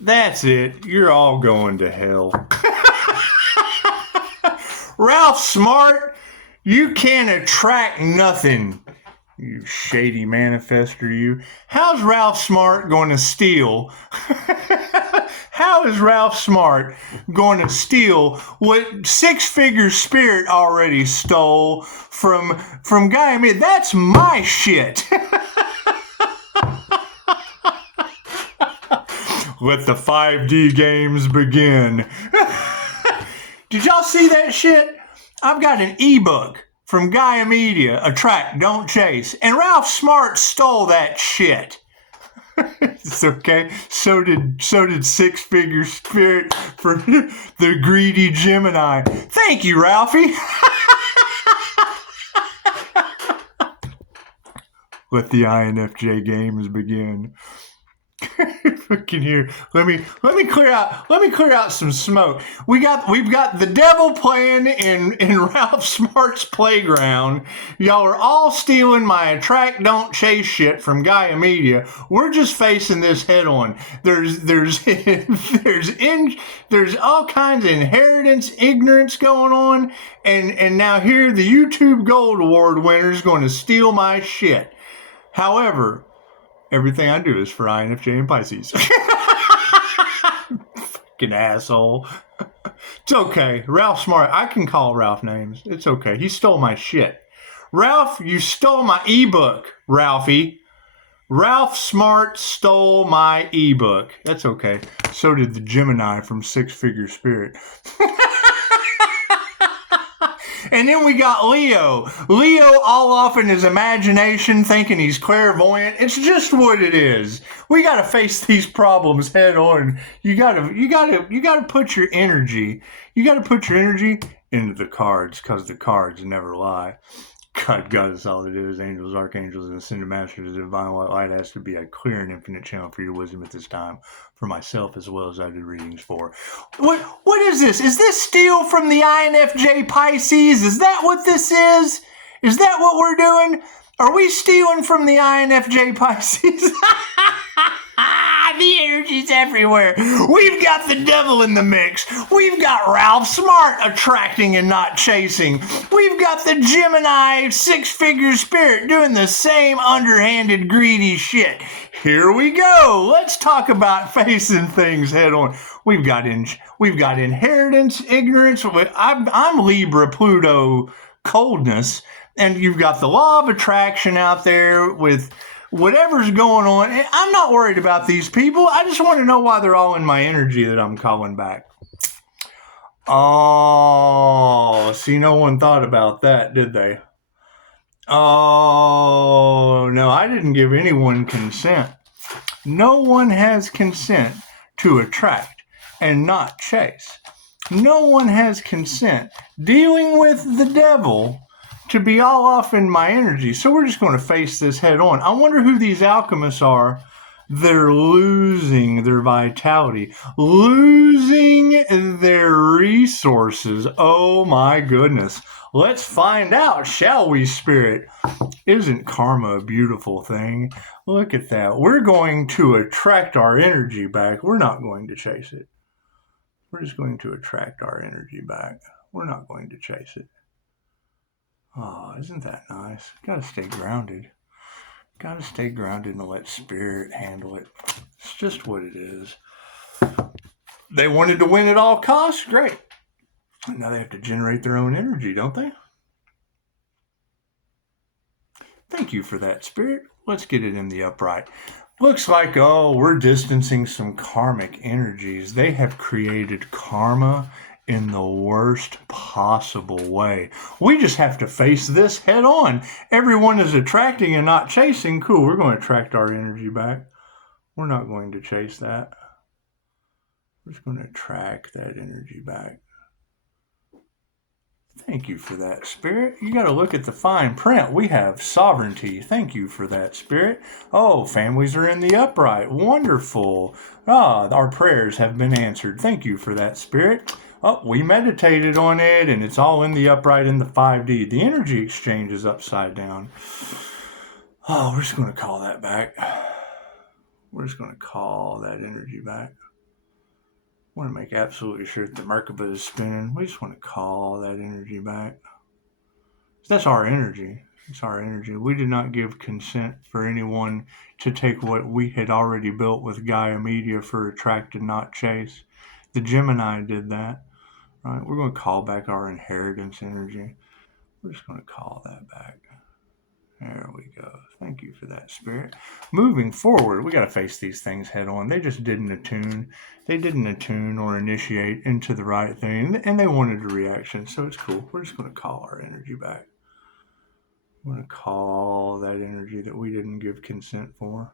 That's it. You're all going to hell. Ralph Smart, you can't attract nothing. You shady manifester, you. How's Ralph Smart going to steal? How is Ralph Smart going to steal what six-figure spirit already stole from Guy? I mean, that's my shit. Let the 5D games begin. Did y'all see that shit? I've got an ebook from Gaia Media, Attract, Don't Chase, and Ralph Smart stole that shit. It's okay. So did six-figure spirit for the greedy Gemini. Thank you, Ralphie. Let the INFJ games begin. Fucking here. Let me clear out some smoke. We've got the devil playing in Ralph Smart's playground. Y'all are all stealing my attract don't chase shit from Gaia Media. We're just facing this head on. There's all kinds of inheritance, ignorance going on, and now here the YouTube Gold Award winner is going to steal my shit. However, everything I do is for INFJ and Pisces. Fucking asshole. It's okay. Ralph Smart, I can call Ralph names. It's okay. He stole my shit. Ralph, you stole my ebook, Ralphie. Ralph Smart stole my ebook. That's okay. So did the Gemini from Six Figure Spirit. And then we got Leo. Leo all off in his imagination thinking he's clairvoyant. It's just what it is. We got to face these problems head on. You got to put your energy. You got to put your energy into the cards because the cards never lie. God us all it is. Angels, archangels, and ascended masters of divine light has to be a clear and infinite channel for your wisdom at this time, for myself as well as I do readings for. What is this? Is this steal from the INFJ Pisces? Is that what this is? Is that what we're doing? Are we stealing from the INFJ Pisces? The energy's everywhere. We've got the devil in the mix. We've got Ralph Smart attracting and not chasing. We've got the Gemini six-figure spirit doing the same underhanded, greedy shit. Here we go. Let's talk about facing things head on. We've got inheritance, ignorance. I'm Libra, Pluto, coldness, and you've got the law of attraction out there with whatever's going on. I'm not worried about these people. I just want to know why they're all in my energy that I'm calling back. Oh, see, no one thought about that, did they? Oh, no, I didn't give anyone consent. No one has consent to attract and not chase. No one has consent dealing with the devil to be all off in my energy. So we're just going to face this head on. I wonder who these alchemists are that are losing their vitality, losing their resources. Oh my goodness. Let's find out, shall we, Spirit? Isn't karma a beautiful thing? Look at that. We're going to attract our energy back. We're not going to chase it. We're just going to attract our energy back. We're not going to chase it. Oh, isn't that nice? Got to stay grounded. Got to stay grounded and let spirit handle it. It's just what it is. They wanted to win at all costs? Great. Now they have to generate their own energy, don't they? Thank you for that, Spirit. Let's get it in the upright. Looks like, we're distancing some karmic energies. They have created karma in the worst possible way. We just have to face this head on. Everyone is attracting and not chasing. Cool, we're going to attract our energy back. We're not going to chase that. We're just going to attract that energy back. Thank you for that, Spirit. You got to look at the fine print. We have sovereignty. Thank you for that, Spirit. Oh, families are in the upright. Wonderful. Our prayers have been answered. Thank you for that, Spirit. Oh, we meditated on it, and it's all in the upright in the 5D. The energy exchange is upside down. Oh, we're just going to call that back. We're just going to call that energy back. want to make absolutely sure that the Merkaba is spinning. We just want to call that energy back. That's our energy. It's our energy. We did not give consent for anyone to take what we had already built with Gaia Media for attract and not chase. The Gemini did that. Right? We're going to call back our inheritance energy. We're just going to call that back. There we go. Thank you for that, Spirit. Moving forward, we got to face these things head on. They just didn't attune. They didn't attune or initiate into the right thing, and they wanted a reaction, so it's cool. We're just going to call our energy back. We're going to call that energy that we didn't give consent for.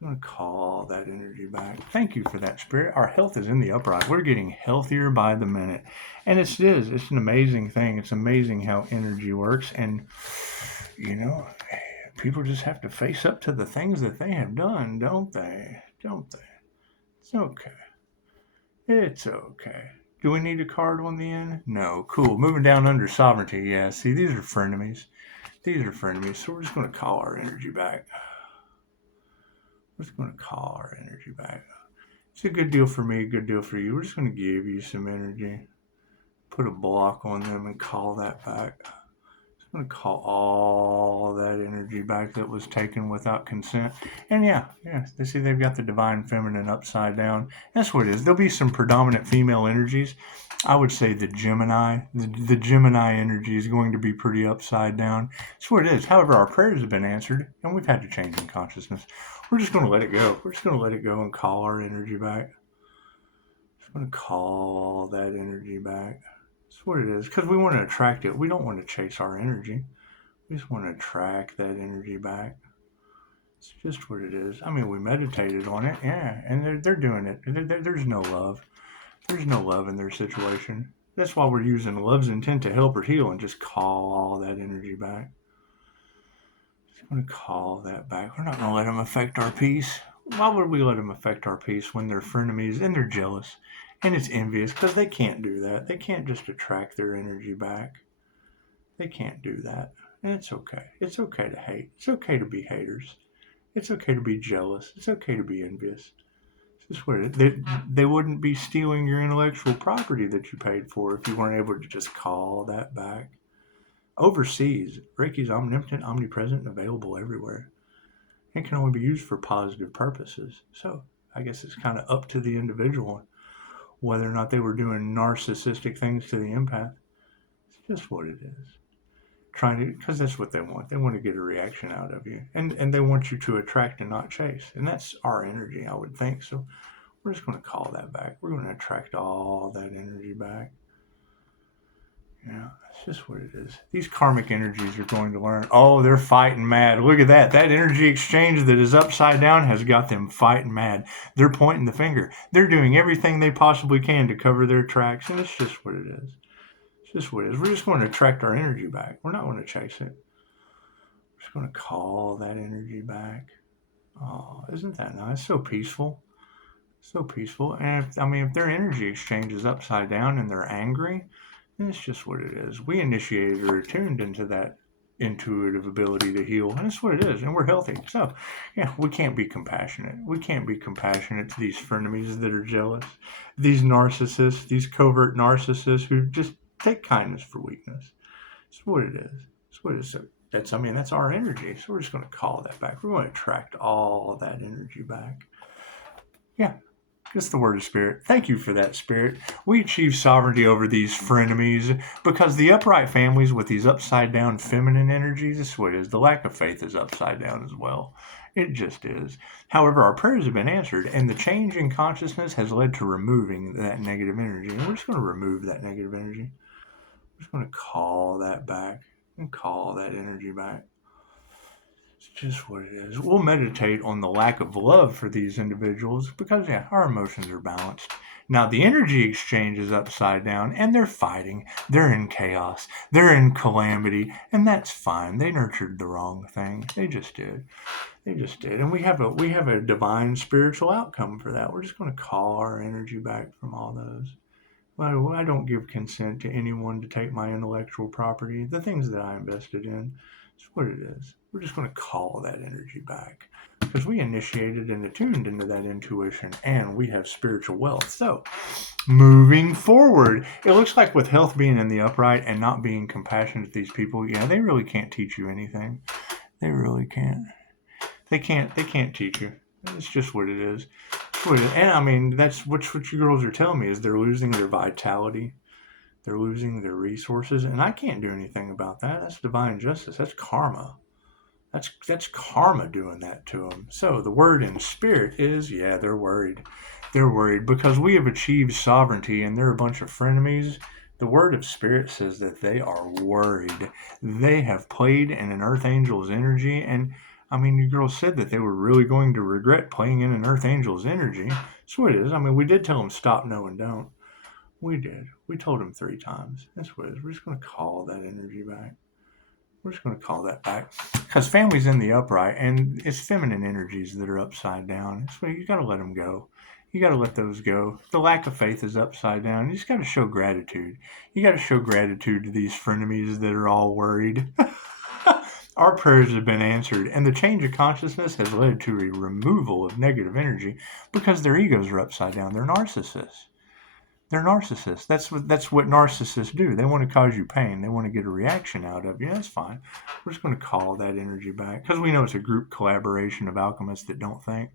I'm going to call that energy back. Thank you for that, Spirit. Our health is in the upright. We're getting healthier by the minute. And it's an amazing thing. It's amazing how energy works. And, people just have to face up to the things that they have done, don't they? It's okay. It's okay. Do we need a card on the end? No. Cool. Moving down under sovereignty. Yeah, see, these are frenemies. So we're just going to call our energy back. We're just going to call our energy back. It's a good deal for me, a good deal for you. We're just going to give you some energy. Put a block on them and call that back. Just going to call all that energy back that was taken without consent. And yeah, they see they've got the divine feminine upside down. That's what it is. There'll be some predominant female energies. I would say the Gemini energy is going to be pretty upside down. That's what it is. However, our prayers have been answered, and we've had to change in consciousness. We're just going to let it go. We're just going to let it go and call our energy back. Just going to call that energy back. That's what it is. Because we want to attract it. We don't want to chase our energy. We just want to attract that energy back. It's just what it is. I mean, we meditated on it, yeah, and they're doing it. There's no love. There's no love in their situation. That's why we're using love's intent to help or heal and just call all that energy back. Just going to call that back. We're not going to let them affect our peace. Why would we let them affect our peace when they're frenemies and they're jealous and it's envious? Because they can't do that. They can't just attract their energy back. They can't do that. And it's okay. It's okay to hate. It's okay to be haters. It's okay to be jealous. It's okay to be envious. Just what it is. They wouldn't be stealing your intellectual property that you paid for if you weren't able to just call that back. Overseas, Reiki's omnipotent, omnipresent, and available everywhere. It can only be used for positive purposes. So I guess it's kind of up to the individual whether or not they were doing narcissistic things to the empath. It's just what it is. Because that's what they want. They want to get a reaction out of you. And they want you to attract and not chase. And that's our energy, I would think. So we're just going to call that back. We're going to attract all that energy back. Yeah, it's just what it is. These karmic energies are going to learn. Oh, they're fighting mad. Look at that. That energy exchange that is upside down has got them fighting mad. They're pointing the finger. They're doing everything they possibly can to cover their tracks. And it's just what it is. Just what it is. We're just going to attract our energy back. We're not going to chase it. We're just going to call that energy back. Oh, isn't that nice? So peaceful. So peaceful. And if their energy exchange is upside down and they're angry, then it's just what it is. We initiated or attuned into that intuitive ability to heal. And that's what it is. And we're healthy. So, yeah, we can't be compassionate. We can't be compassionate to these frenemies that are jealous. These narcissists, these covert narcissists who just take kindness for weakness. That's what it is. That's what it is. So that's our energy. So we're just going to call that back. We're going to attract all that energy back. Yeah. It's the word of Spirit. Thank you for that, Spirit. We achieve sovereignty over these frenemies because the upright families with these upside down feminine energies, this is what it is. The lack of faith is upside down as well. It just is. However, our prayers have been answered, and the change in consciousness has led to removing that negative energy. And we're just going to remove that negative energy. We're just going to call that back and call that energy back. It's just what it is. We'll meditate on the lack of love for these individuals because, yeah, our emotions are balanced. Now, the energy exchange is upside down, and they're fighting. They're in chaos. They're in calamity, and that's fine. They nurtured the wrong thing. They just did. And we have a divine spiritual outcome for that. We're just going to call our energy back from all those. Well, I don't give consent to anyone to take my intellectual property, the things that I invested in. It's what it is. We're just going to call that energy back because we initiated and attuned into that intuition, and we have spiritual wealth. So, moving forward, it looks like with health being in the upright and not being compassionate to these people, yeah, they really can't teach you anything. They really can't. They can't teach you. It's just what it is. And I mean, that's what you girls are telling me is they're losing their vitality. They're losing their resources, and I can't do anything about that. That's divine justice. That's karma. That's karma doing that to them. So the word in spirit is, yeah, they're worried. They're worried because we have achieved sovereignty and they're a bunch of frenemies. The word of spirit says that they are worried. They have played in an earth angel's energy, and I mean, you girls said that they were really going to regret playing in an earth angel's energy. That's what it is. I mean, we did tell them stop, no, and don't. We did. We told them 3 times. That's what it is. We're just going to call that energy back. We're just going to call that back because family's in the upright and it's feminine energies that are upside down. So you got to let them go. You got to let those go. The lack of faith is upside down. You just got to show gratitude. You got to show gratitude to these frenemies that are all worried. Our prayers have been answered, and the change of consciousness has led to a removal of negative energy because their egos are upside down. They're narcissists. They're narcissists. That's what narcissists do. They want to cause you pain. They want to get a reaction out of you. That's fine. We're just going to call that energy back because we know it's a group collaboration of alchemists that don't think.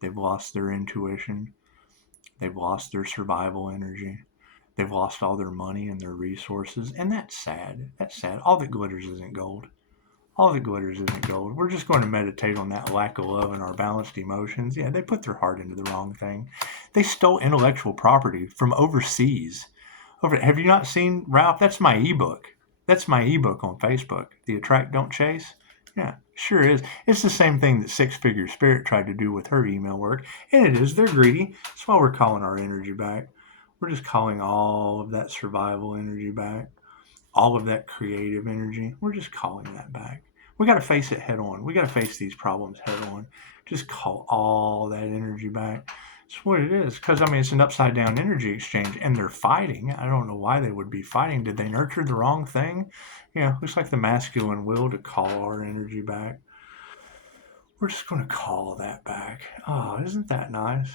They've lost their intuition. They've lost their survival energy. They've lost all their money and their resources, and that's sad. That's sad. All that glitters isn't gold. All that glitters isn't gold. We're just going to meditate on that lack of love and our balanced emotions. Yeah, they put their heart into the wrong thing. They stole intellectual property from overseas. Have you not seen, Ralph? That's my ebook. That's my ebook on Facebook. The Attract, Don't Chase. Yeah, sure is. It's the same thing that Six Figure Spirit tried to do with her email work. And it is. They're greedy. That's why we're calling our energy back. We're just calling all of that survival energy back. All of that creative energy, we're just calling that back. We got to face it head on. We got to face these problems head on. Just call all that energy back. That's what it is. Because, I mean, it's an upside down energy exchange, and they're fighting. I don't know why they would be fighting. Did they nurture the wrong thing? Yeah, looks like the masculine will to call our energy back. We're just going to call that back. Oh, isn't that nice?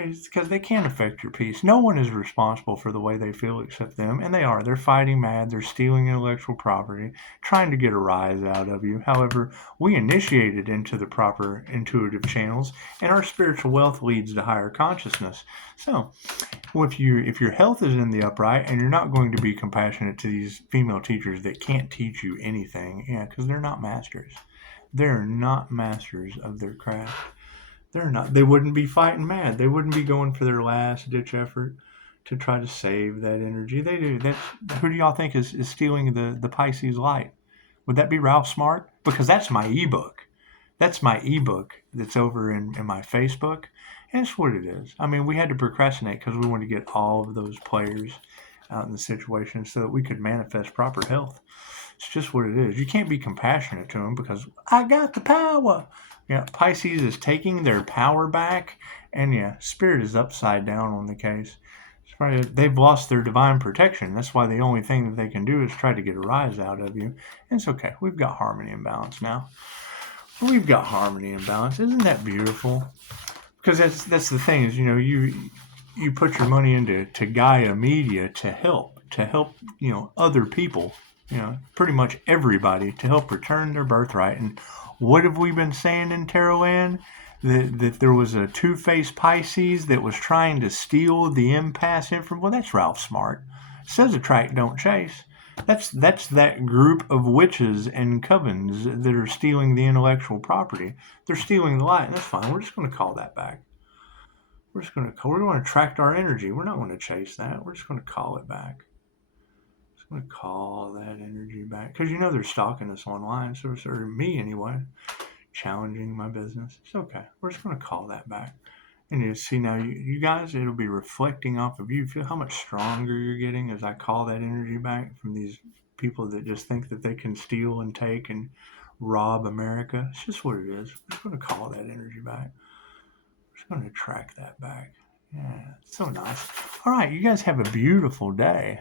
It's because they can't affect your peace. No one is responsible for the way they feel except them, and they are. They're fighting mad. They're stealing intellectual property, trying to get a rise out of you. However, we initiated into the proper intuitive channels, and our spiritual wealth leads to higher consciousness. So, if your health is in the upright, and you're not going to be compassionate to these female teachers that can't teach you anything, yeah, because they're not masters. They're not masters of their craft. They're not. They wouldn't be fighting mad. They wouldn't be going for their last ditch effort to try to save that energy. They do. Who do y'all think is stealing the Pisces light? Would that be Ralph Smart? Because that's my ebook. That's my ebook that's over in my Facebook. And it's what it is. I mean, we had to procrastinate because we wanted to get all of those players out in the situation so that we could manifest proper health. It's just what it is. You can't be compassionate to them because I got the power. Yeah, Pisces is taking their power back, and yeah, spirit is upside down on the case. They've lost their divine protection. That's why the only thing that they can do is try to get a rise out of you. And it's okay. We've got harmony and balance now. We've got harmony and balance. Isn't that beautiful? Because that's the thing is, you put your money into Gaia Media to help other people, pretty much everybody to help return their birthright. And what have we been saying in Tarot Land? That there was a two-faced Pisces that was trying to steal the impasse information. Well, that's Ralph Smart. It says attract, don't chase. That's that group of witches and covens that are stealing the intellectual property. They're stealing the light, and that's fine. We're just going to call that back. We're going to attract our energy. We're not going to chase that. We're just going to call it back. I'm going to call that energy back. Because they're stalking us online. So it's me anyway. Challenging my business. It's okay. We're just going to call that back. And you see now, you guys, it'll be reflecting off of you. Feel how much stronger you're getting as I call that energy back from these people that just think that they can steal and take and rob America. It's just what it is. We're just going to call that energy back. We're just going to attract that back. Yeah, it's so nice. All right, you guys have a beautiful day.